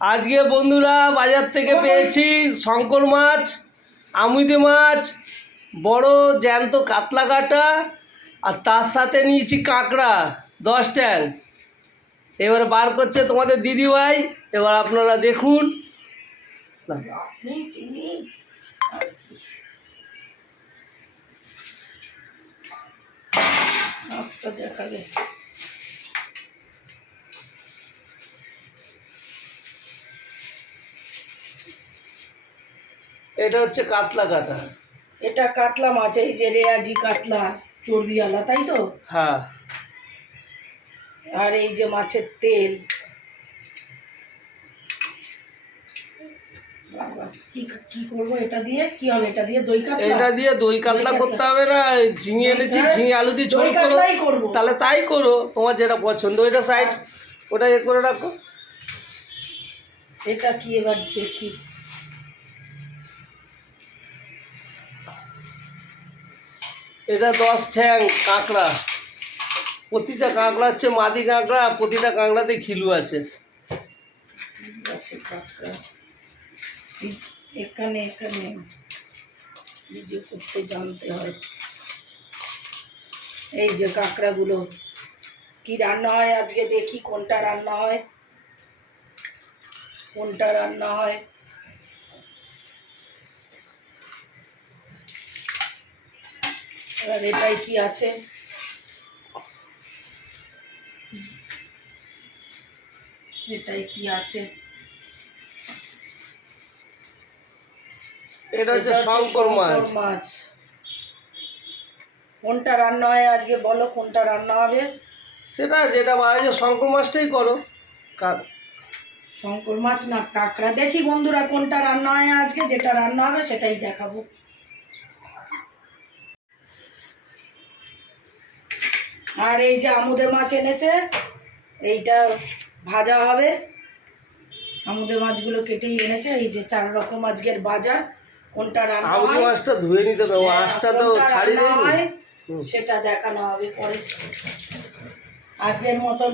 আজকে বন্ধুরা বাজার থেকে পেয়েছি শঙ্কর মাছ, আমুদে মাছ, বড় জ্যান্ত কাতলা কাটা, আর তার সাথে নিয়েছি কাঁকড়া 10 ট্যাং। এবারে বার করছে তোমাদের দিদিভাই, এবার আপনারা দেখুন। দেখাবে এটা হচ্ছে কাতলা কাটা, এটা কাতলা মাছ, এই যে রেয়াজি কাতলা চর্বিওয়ালা, তাই তো? হ্যাঁ। আর এই যে মাছের তেল, বাবা কি কি করবো এটা দিয়ে? কি হবে এটা দিয়ে? দই কাতলা। এটা দিয়ে দই কাতলা করতে হবে না, ঝিঙে এনেছি, ঝিঙে আলু দিয়ে ঝোল করো, তাহলে তাই করো, তোমার যেটা পছন্দ। ওইটা সাইড, ওটা এ করে রাখো। এটা কি এবার দেখি। এটা 10 ঠ্যাং কাঁকড়া, প্রতিটা কাঁকড়া হচ্ছে মাদি কাঁকড়া, প্রতিটা কাঁকড়াতে খিলু আছে। এখানে এখানে ভিডিও করতে জানতে হয়। এই যে কাঁকড়াগুলো কি রান্না হয় আজকে দেখি, কোনটা রান্না হয়, কোনটা রান্না হয়। এবার এটাই কি আছে, এটাই কি আছে। এটা হচ্ছে শঙ্কর মাছ। কোনটা রান্না হয় আজকে বলো, কোনটা রান্না হবে? সেটা যেটা বাজে শঙ্কর মাছটাই করো। শঙ্কর মাছ না কাঁকড়া? দেখি বন্ধুরা কোনটা রান্না হয় আজকে, যেটা রান্না হবে সেটাই দেখাবো। আর এই যে আমুদে মাছ এনেছে, এইটা ভাজা হবে। আমুদে মাছগুলো কেটেই এনেছে। এই যে 4 রকম আজকের বাজার। কোনটা রান্না হয়, আমুদে মাছটা ধুয়ে নিতে হবে, মাছটা তো ছাড়ি দেয়নি, সেটা দেখানো হবে পরে। আজকের মতন